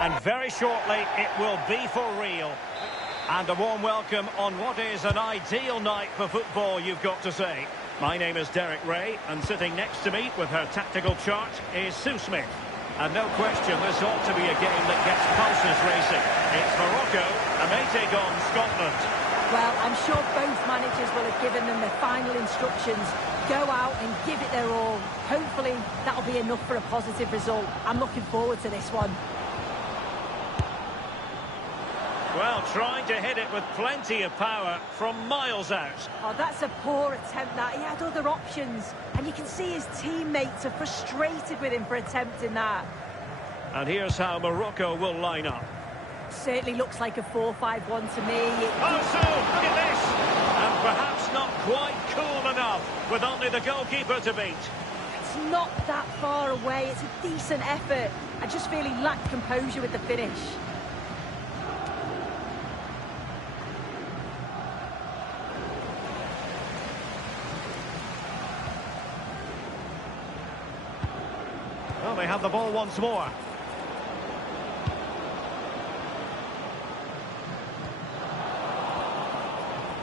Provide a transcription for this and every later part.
And very shortly, it will be for real. And a warm welcome on what is an ideal night for football, you've got to say. My name is Derek Ray, and sitting next to me with her tactical chart is Sue Smith. And no question, this ought to be a game that gets pulses racing. It's Morocco, and they take on Scotland. Well, I'm sure both managers will have given them the final instructions. Go out and give it their all. Hopefully, that'll be enough for a positive result. I'm looking forward to this one. Well, trying to hit it with plenty of power from miles out. Oh, that's a poor attempt, that. He had other options. And you can see his teammates are frustrated with him for attempting that. And here's how Morocco will line up. Certainly looks like a 4-5-1 to me. Oh, so, look at this! And perhaps not quite cool enough, with only the goalkeeper to beat. It's not that far away. It's a decent effort. I just feel he lacked composure with the finish. Well, they have the ball once more.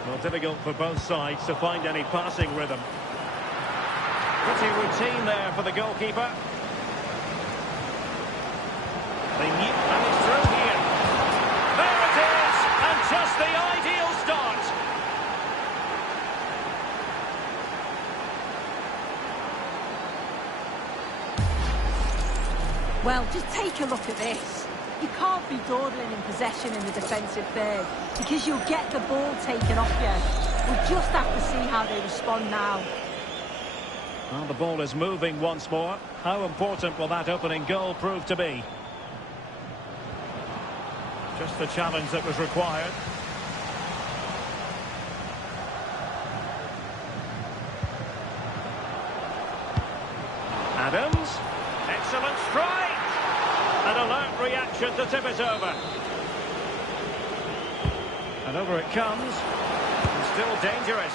Well, difficult for both sides to find any passing rhythm. Pretty routine there for the goalkeeper. They knew, and it's through here. There it is! And just the ideal start. Well, just take a look at this. You can't be dawdling in possession in the defensive third because you'll get the ball taken off you. We'll just have to see how they respond now. Well, the ball is moving once more. How important will that opening goal prove to be? Just the challenge that was required. Adams. Excellent strike. An alert reaction to tip it over. And over it comes. And still dangerous.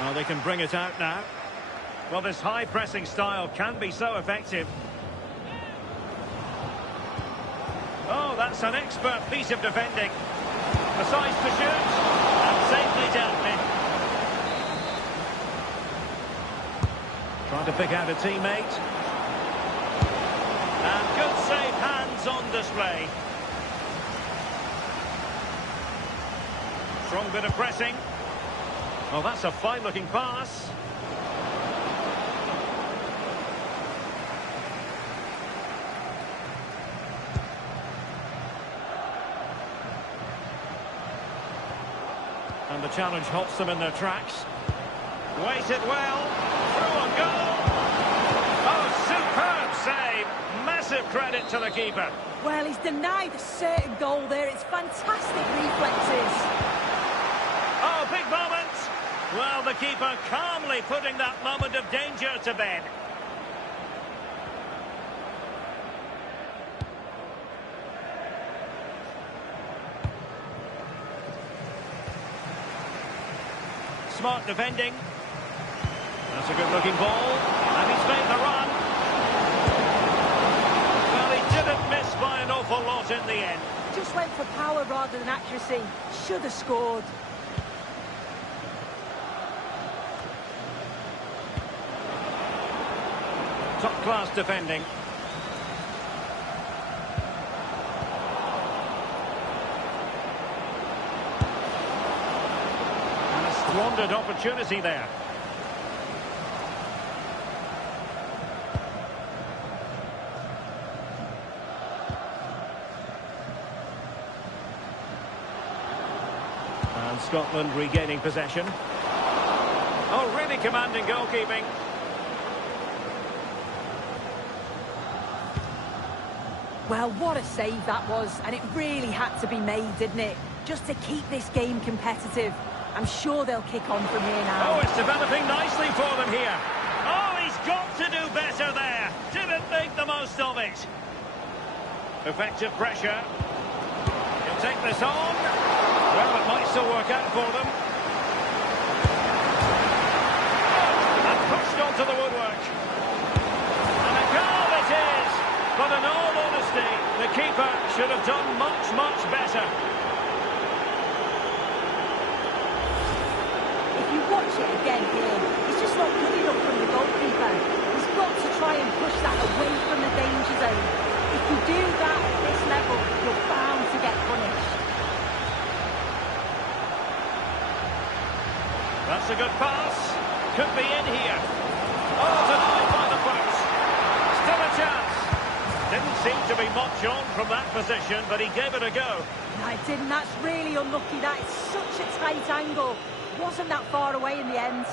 Oh, they can bring it out now. Well, this high-pressing style can be so effective. Oh, that's an expert piece of defending. A size to shoot. And safely dealt with. Trying to pick out a teammate. And good safe hands on display. Strong bit of pressing. Oh, that's a fine-looking pass. And the challenge halts them in their tracks. Waited well. Through and goal. Oh, superb save. Massive credit to the keeper. Well, he's denied a certain goal there. It's fantastic reflexes. Oh, big moment. Well, the keeper calmly putting that moment of danger to bed. Smart defending. That's a good-looking ball. And he's made the run. Well, he didn't miss by an awful lot in the end. Just went for power rather than accuracy. Should have scored. Top-class defending. And a squandered opportunity there. And Scotland regaining possession. Oh, really commanding goalkeeping. Well, what a save that was, and it really had to be made, didn't it? Just to keep this game competitive. I'm sure they'll kick on from here now. Oh, it's developing nicely for them here. Oh, he's got to do better there. Didn't make the most of it. Effective pressure. He'll take this on. Well, it might still work out for them. And pushed onto the woodwork. And a goal it is. keeper should have done much, much better. If you watch it again here, it's just not good enough from the goalkeeper. He's got to try and push that away from the danger zone. If you do that at this level, you're bound to get punished. That's a good pass. Could be in here. Oh, denied by the post. Still a chance. Didn't seem to be much on from that position, but he gave it a go. No, it didn't. That's really unlucky. That is such a tight angle. Wasn't that far away in the end.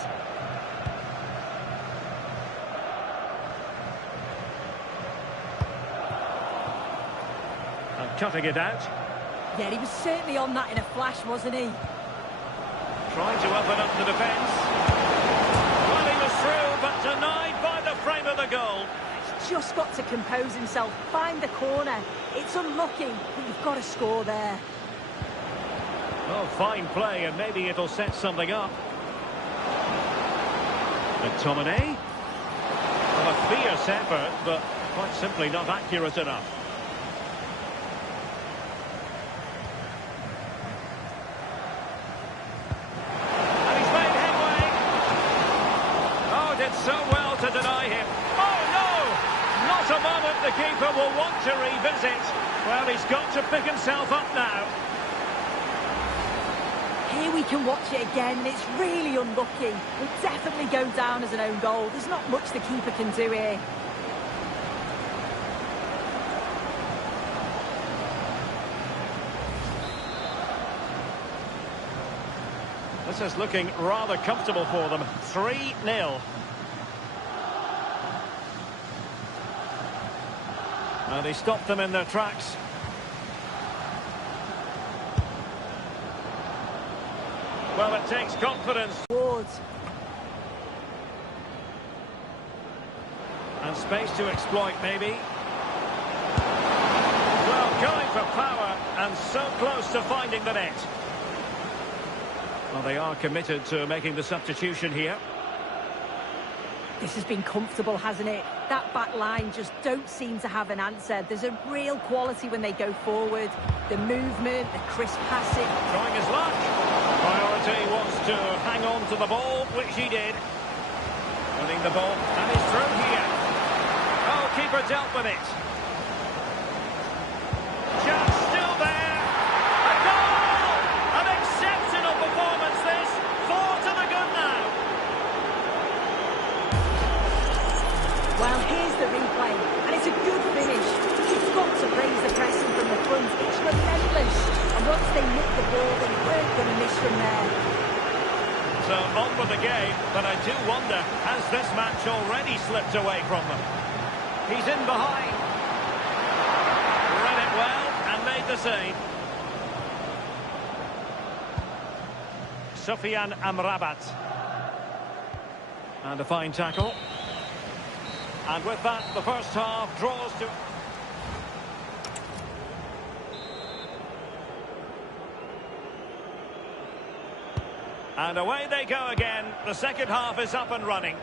And cutting it out. Yeah, he was certainly on that in a flash, wasn't he? Trying to open up the defence. Well, he was through, but denied by the frame of the goal. He's just got to compose himself, find the corner. It's unlucky, but you've got to score there. Oh, fine play, and maybe it'll set something up. McTominay. Well, a fierce effort, but quite simply not accurate enough. And he's made headway. Oh, did so well to deny him. Oh, no! Not a moment the keeper will want to revisit. Well, he's got to pick himself up now. Here we can watch it again, and it's really unlucky. Will definitely go down as an own goal. There's not much the keeper can do here. This is looking rather comfortable for them. 3-0. And he stopped them in their tracks. Well, it takes confidence. Wards. And space to exploit, maybe. Well, going for power, and so close to finding the net. Well, they are committed to making the substitution here. This has been comfortable, hasn't it? That back line just don't seem to have an answer. There's a real quality when they go forward. The movement, the crisp passing. Trying his luck. Priority wants to hang on to the ball, which he did. Winning the ball, and he's through here. Oh, keeper dealt with it. Chance still there. A goal! An exceptional performance this. 4 to the good now. Well, here's the replay, and it's a good finish. You've got to praise the pressing from the front. It's relentless. And once they nick the ball, they weren't going to miss from there. So on with the game, but I do wonder, has this match already slipped away from them? He's in behind. Read it well and made the save. Sufyan Amrabat. And a fine tackle. And with that, the first half draws to... And away they go again. The second half is up and running.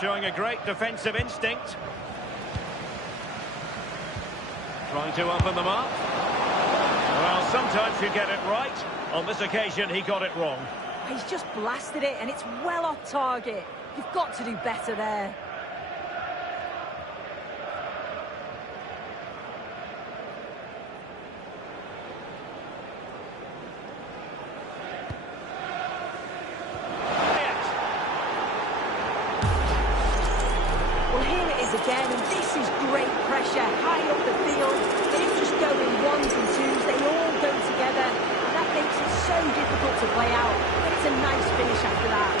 Showing a great defensive instinct. Trying to open them up. Well, sometimes you get it right. On this occasion, he got it wrong. He's just blasted it, and it's well off target. You've got to do better there. Well, here it is again, and this is great pressure. High up the field. They just go in ones and twos. They all go together. And that makes it so difficult to play out. But it's a nice finish after that.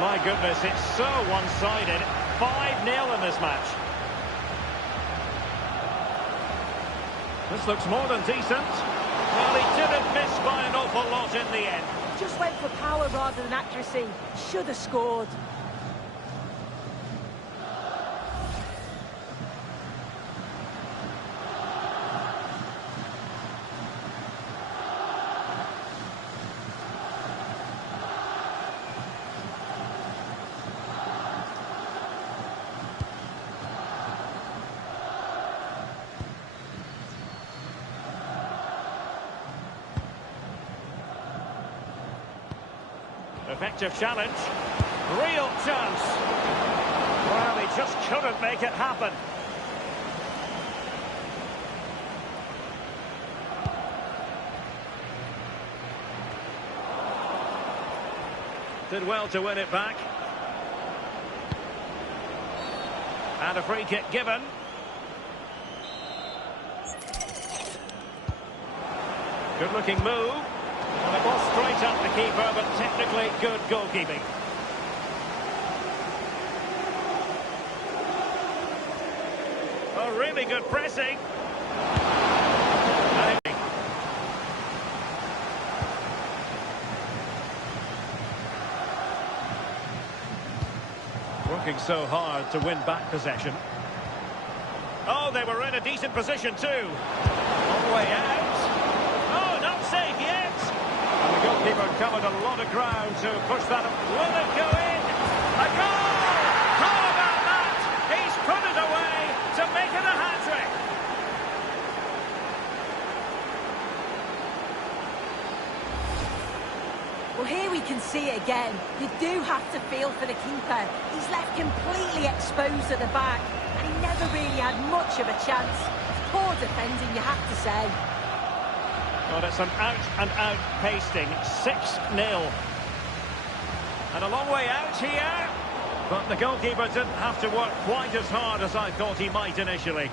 My goodness, it's so one-sided. 5-0 in this match. This looks more than decent. Well, he didn't miss by an awful lot in the end. Just went for power rather than accuracy. Should have scored. Effective challenge. Real chance. Well, he just couldn't make it happen. Did well to win it back. And a free kick given. Good looking move. And it was straight at the keeper, but technically good goalkeeping. Oh, really good pressing. Working so hard to win back possession. Oh, they were in a decent position too. All the way out. Oh, not safe yet. And the goalkeeper covered a lot of ground to push that up. Will it go in? A goal! How about that? He's put it away to make it a hat-trick. Well, here we can see it again. You do have to feel for the keeper. He's left completely exposed at the back, and he never really had much of a chance. Poor defending, you have to say. Well, it's an out-and-out pasting. 6-0. And a long way out here. But the goalkeeper didn't have to work quite as hard as I thought he might initially.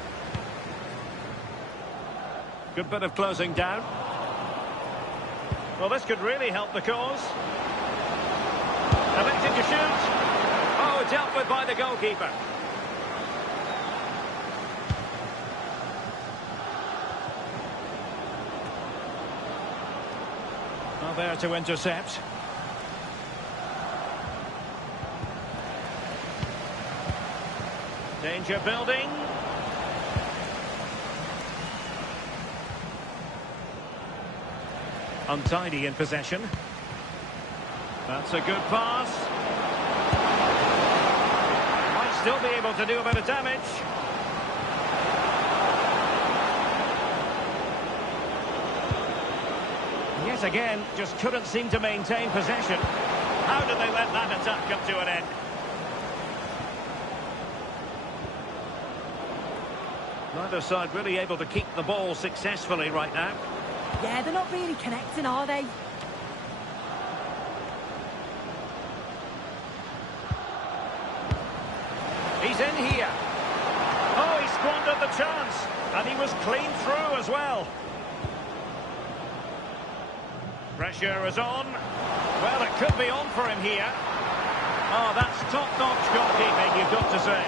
Good bit of closing down. Well, this could really help the cause. Elected to shoot. Oh, dealt with by the goalkeeper. Well, there to intercept. Danger building. Untidy in possession. That's a good pass. Might still be able to do a bit of damage. Yet again, just couldn't seem to maintain possession. How did they let that attack come to an end? Neither side really able to keep the ball successfully right now. Yeah, they're not really connecting, are they? He's in here. Oh, he squandered the chance. And he was clean through as well. Pressure is on. Well, it could be on for him here. Oh, that's top-notch goalkeeping, you've got to say.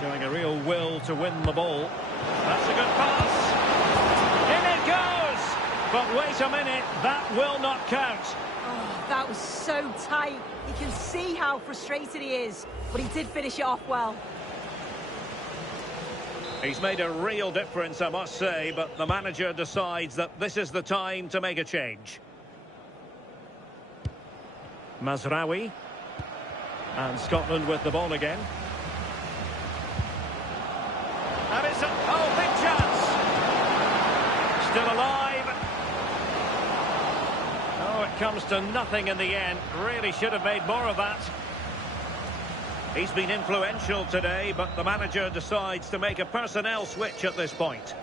Showing a real will to win the ball. That's a good pass. In it goes! But wait a minute, that will not count. Oh, that was so tight. You can see how frustrated he is, but he did finish it off well. He's made a real difference, I must say, but the manager decides that this is the time to make a change. Mazraoui. And Scotland with the ball again. And it's a... oh, big chance! Still alive. Oh, it comes to nothing in the end. Really should have made more of that. He's been influential today, but the manager decides to make a personnel switch at this point.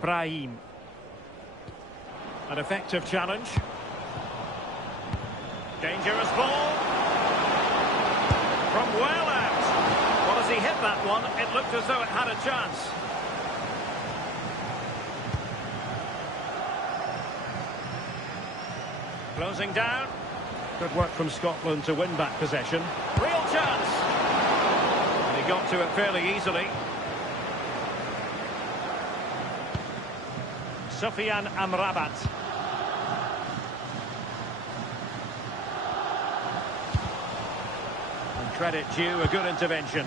Brahim. An effective challenge. Dangerous ball. From well out. Well, as he hit that one, it looked as though it had a chance. Closing down. Good work from Scotland to win back possession. Real chance. And he got to it fairly easily. Sufyan Amrabat. And credit due, a good intervention.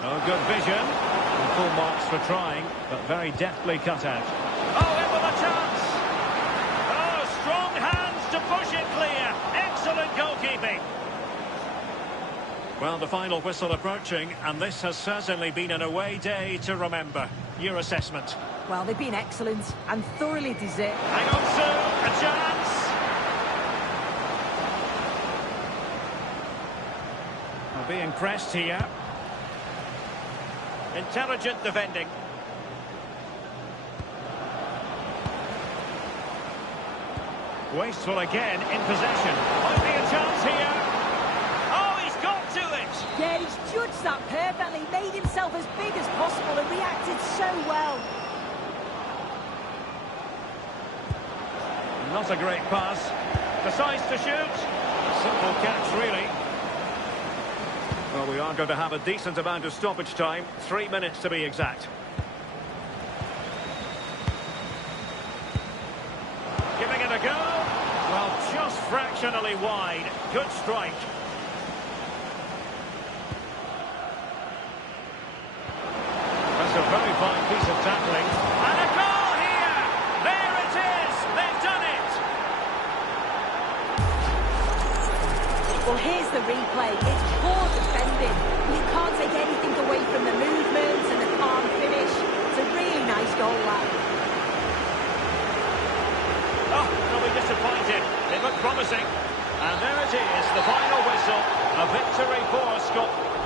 Oh, good vision. And full marks for trying, but very deftly cut out. Oh, in with a chance. Oh, strong hands to Well, the final whistle approaching, and this has certainly been an away day to remember. Your assessment? Well, they've been excellent and thoroughly deserved. Hang on, Sue, a chance! Well, being pressed here. Intelligent defending. Wasteful again in possession. Might be a chance here. Oh, he's got to it! Yeah, he's judged that perfectly, made himself as big as possible and reacted so well. Not a great pass. Decides to shoot. Simple catch, really. Well, we are going to have a decent amount of stoppage time. 3 minutes to be exact. Giving it a go. Well, just fractionally wide. Good strike. That's a very fine piece of tackling. And a goal here! There it is! They've done it! Well, here's the replay. It's poor defending. You can't take anything away from the movement and the calm finish. It's a really nice goal, that. Oh, they'll be disappointed. It looked promising. And there it is, the final whistle. A victory for Scotland.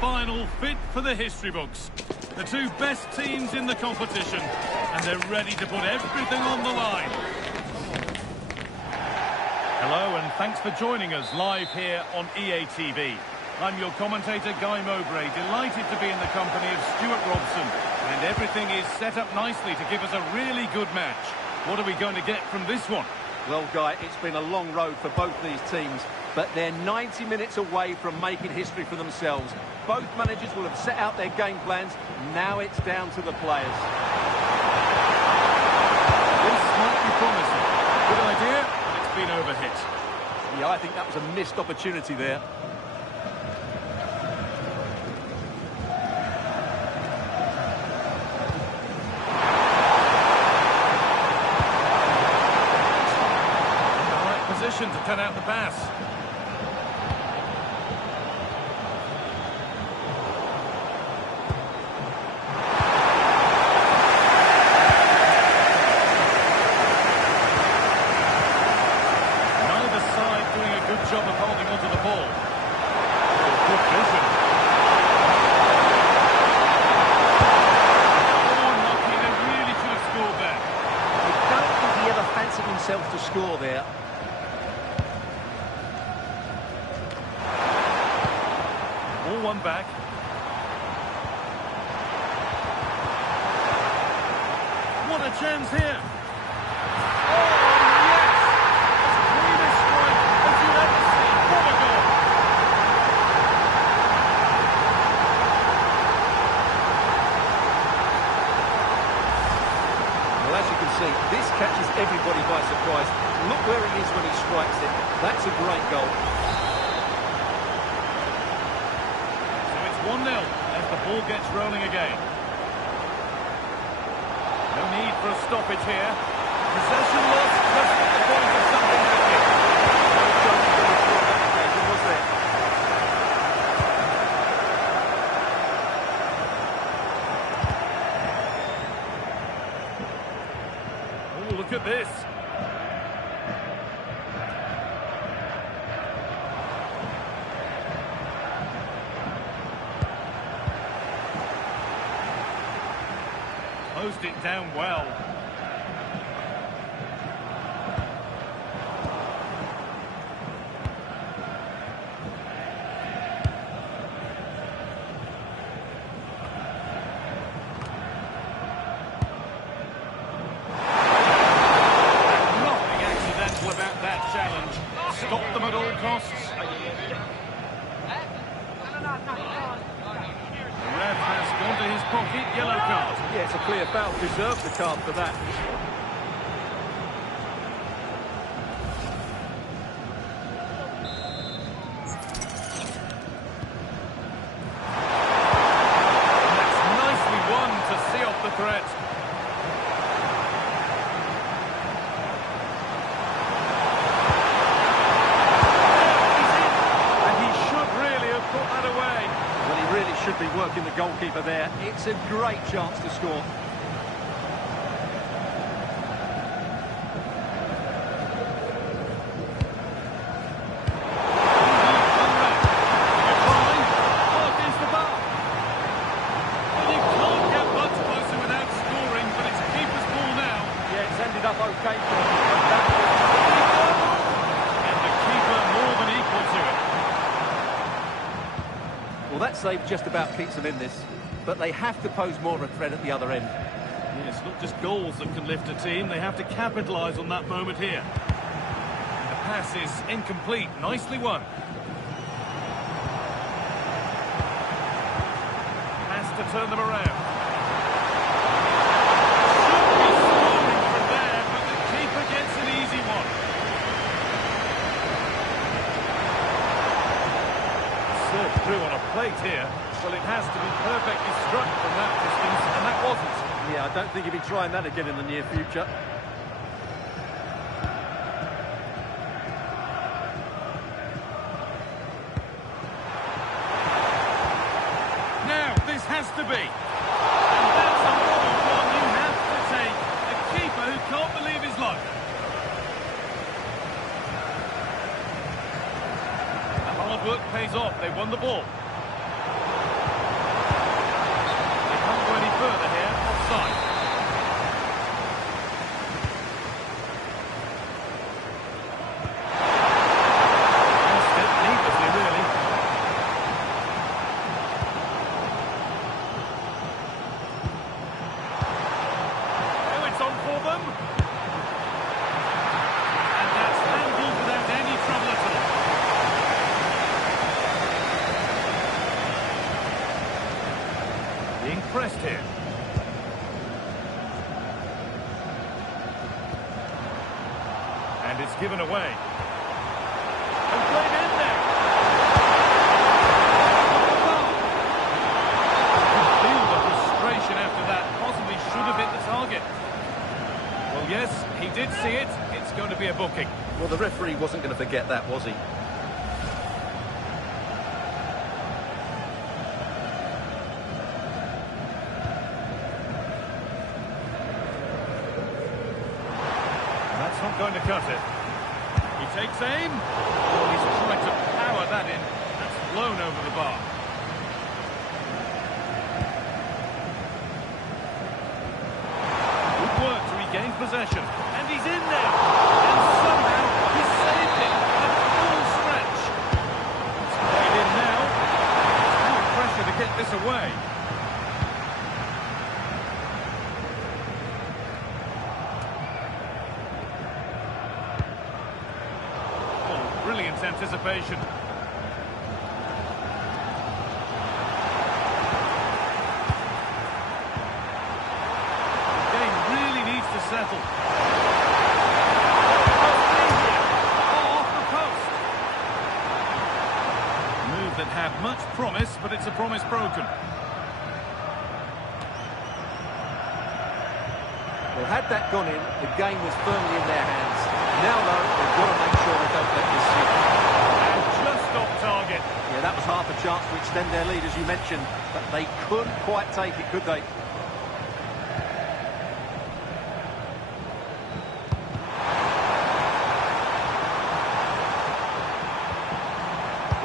Final fit for the history books. The two best teams in the competition, and they're ready to put everything on the line. Hello, and thanks for joining us live here on EA TV. I'm your commentator, Guy Mowbray, delighted to be in the company of Stuart Robson, and everything is set up nicely to give us a really good match. What are we going to get from this one? Well, Guy, it's been a long road for both these teams, but they're 90 minutes away from making history for themselves. Both managers will have set out their game plans. Now it's down to the players. This might be promising. Good idea, but it's been overhit. Yeah, I think that was a missed opportunity there. To cut out the pass. Neither side doing a good job of holding onto the ball. Good vision. Oh, unlucky. They really should have scored there. I don't think he ever fancied himself to score there. One back. What a chance here. Oh, yes! As clean a strike as you ever see. What a goal! Well, as you can see, this catches everybody by surprise. Look where he is when he strikes it. That's a great goal. 1-0 as the ball gets rolling again. No need for a stoppage here. Possession lost just at the point of something happening. No chance of going through that occasion, was there? Oh, look at this. Closed it down well. foul deserved the card for that. That's nicely won to see off the threat. And he should really have put that away. Well, he really should be working the goalkeeper there. It's a great chance to score. Up okay for him. And the keeper more than equal to it. Well, that save just about keeps them in this, but they have to pose more of a threat at the other end. Yes, not just goals that can lift a team, they have to capitalise on that moment here. The pass is incomplete, nicely won. Has to turn them around. Through on a plate here. Well, it has to be perfectly struck from that distance, and that wasn't. Yeah, I don't think he'll be trying that again in the near future. Now, this has to be. And that's a moral one you have to take. A keeper who can't believe his luck. Hard work pays off. They won the ball. They can't go any further here. Offside. Lost it needlessly, really. Oh, it's on for them. And that's handled without any trouble at all. Being pressed here. And it's given away. And played in there. You feel the frustration after that. Possibly should have hit the target. Well, yes, he did see it. It's going to be a booking. Well, the referee wasn't going to forget that, was he? That's not going to cut it. He takes aim. Oh, he's trying to power that in. That's blown over the bar. Good work to regain possession. And he's in there. And somehow he's saved it at full stretch. It's played in now. Good pressure to get this away. Brilliant anticipation. The game really needs to settle. Off the post. A move that had much promise, but it's a promise broken. Well, had that gone in, the game was firmly in their hands. Now, though, they've got to make sure they don't let this slip. And just off target. Yeah, that was half a chance to extend their lead, as you mentioned, but they couldn't quite take it, could they?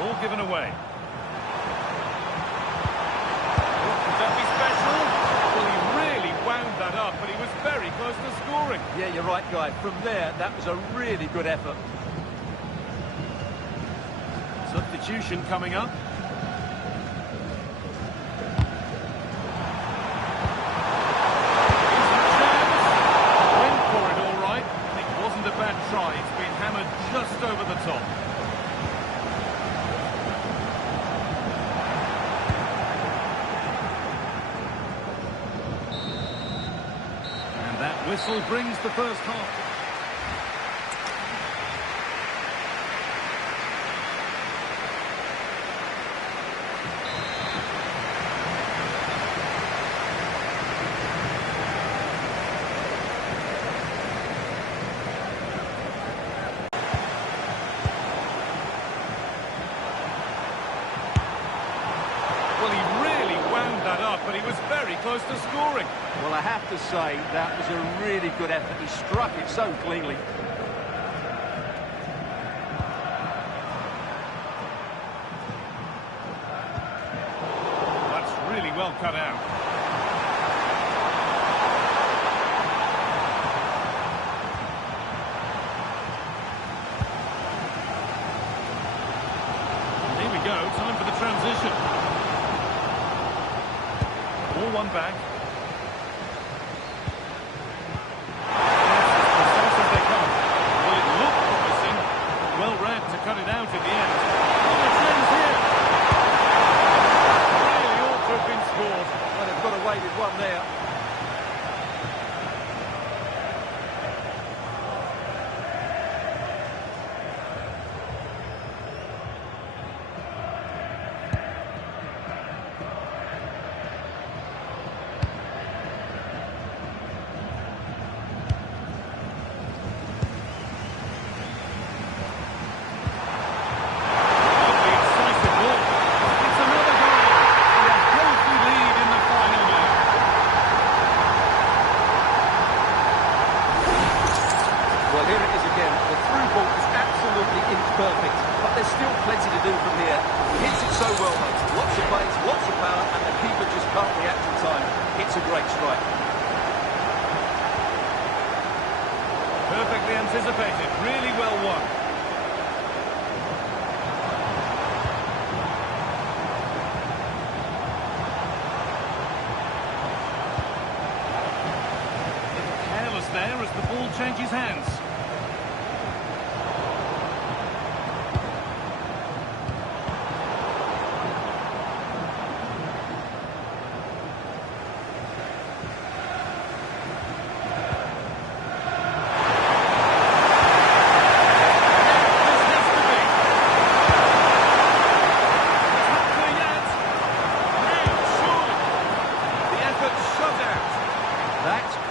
Ball given away. Could that be special? Well, he really wound that up, but he was very close to scoring. Yeah, you're right, Guy. From there, that was a really good effort. Substitution coming up. Went for it all right. It wasn't a bad try. It's been hammered just over the top. Whistle brings the first half. Well, he really wound that up, but he was very close to scoring. Well, I have to say, that was a really good effort. He struck it so cleanly. That's really well cut out. And here we go, time for the transition. All one back. Cut it out in the end. Oh, the chance here. Really ought to have been scored. Well, they've got away with one there. Perfect, but there's still plenty to do from here. Hits it so well, though. Lots of pace, lots of power, and the keeper just can't react in time. It's a great strike. Perfectly anticipated, really well won. Careless there as the ball changes hands.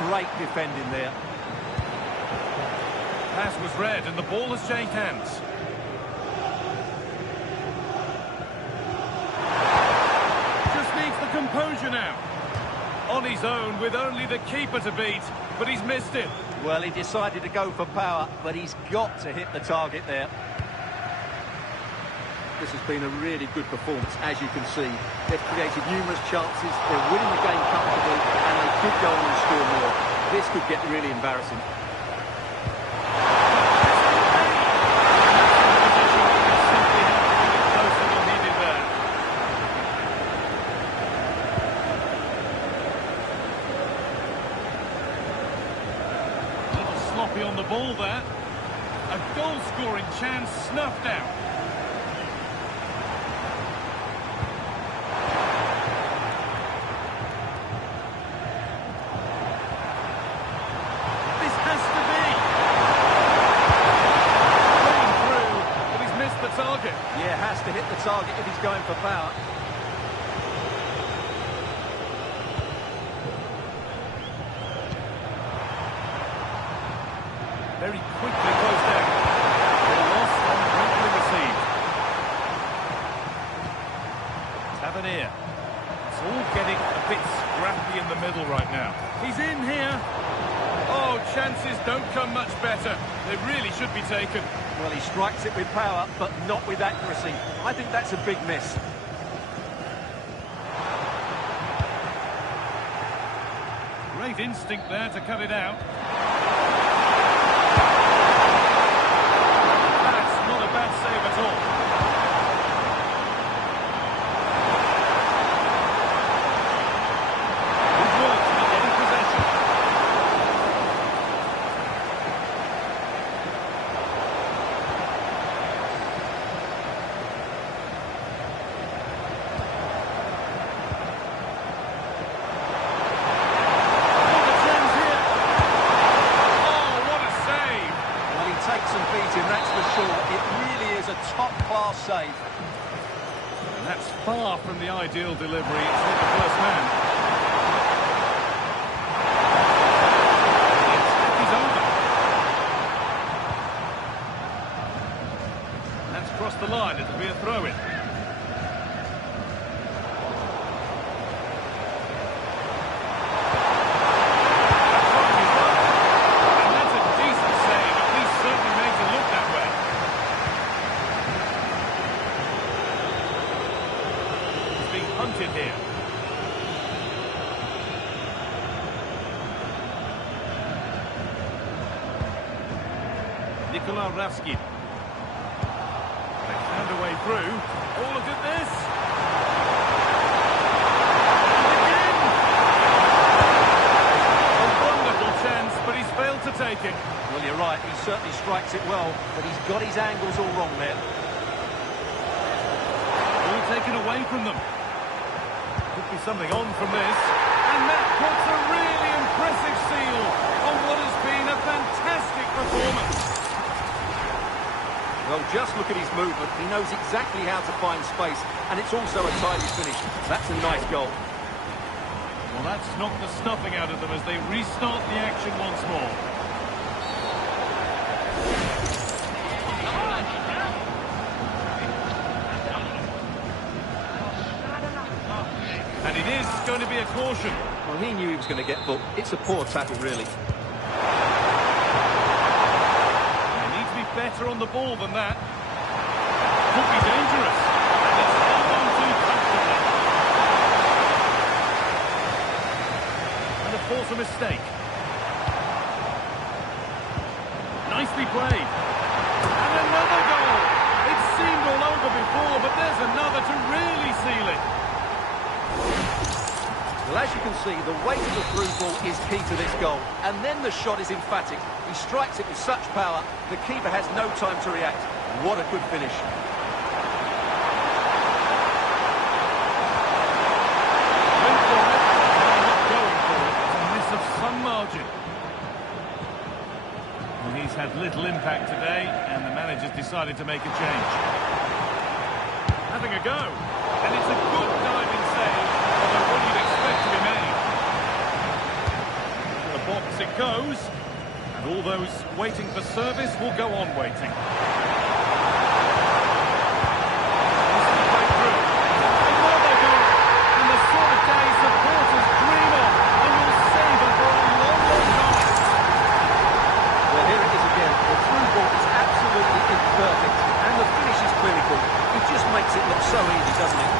Great defending there. Pass was read and the ball has changed hands. Just needs the composure now. On his own with only the keeper to beat, but he's missed it. Well, he decided to go for power, but he's got to hit the target there. This has been a really good performance, as you can see. They've created numerous chances, they're winning the game comfortably, and they could go on and score more. This could get really embarrassing. A little sloppy on the ball there. A goal-scoring chance snuffed out. Yeah, has to hit the target if he's going for power. Very quickly closed down. They lost and quickly received. Tavernier. It's all getting a bit scrappy in the middle right now. He's in here. Oh, chances don't come much better. They really should be taken. Well, he strikes it with power, but not with accuracy. I think that's a big miss. Great instinct there to cut it out. That's not a bad save at all. Good work to be getting possession. takes some beating, that's for sure. It really is a top-class save. And that's far from the ideal delivery. It's hit the first man. The attack is over. That's crossed the line. It'll be a throw-in. Hunted here. Nikola Ravsky. They found a way through. Oh, look at this! And again! A wonderful chance, but he's failed to take it. Well, you're right, he certainly strikes it well, but he's got his angles all wrong there. All taken away from them. Could be something on from this. And that puts a really impressive seal on what has been a fantastic performance. Well, just look at his movement. He knows exactly how to find space, and it's also a tidy finish. That's a nice goal. Well, that's knocked the stuffing out of them as they restart the action once more. And it is going to be a caution. Well, he knew he was going to get booked. It's a poor tackle, really. They need to be better on the ball than that. Could be dangerous. And it's held on too comfortably. And to force a mistake. Nicely played. And another goal. It seemed all over before, but there's another to really seal it. Well, as you can see, the weight of the through ball is key to this goal. And then the shot is emphatic. He strikes it with such power, the keeper has no time to react. What a good finish. Went for it, not going for it. It's a miss of some margin. Well, he's had little impact today, and the manager's decided to make a change. Having a go. And it's a good diving save, although what you'd expect to be made. To the box it goes, and all those waiting for service will go on waiting. Another goal, and the sort of day supporters dream of, and will savour for a long, long time. Well, here it is again. The through ball is absolutely imperfect, and the finish is clinical. It just makes it look so easy, doesn't it?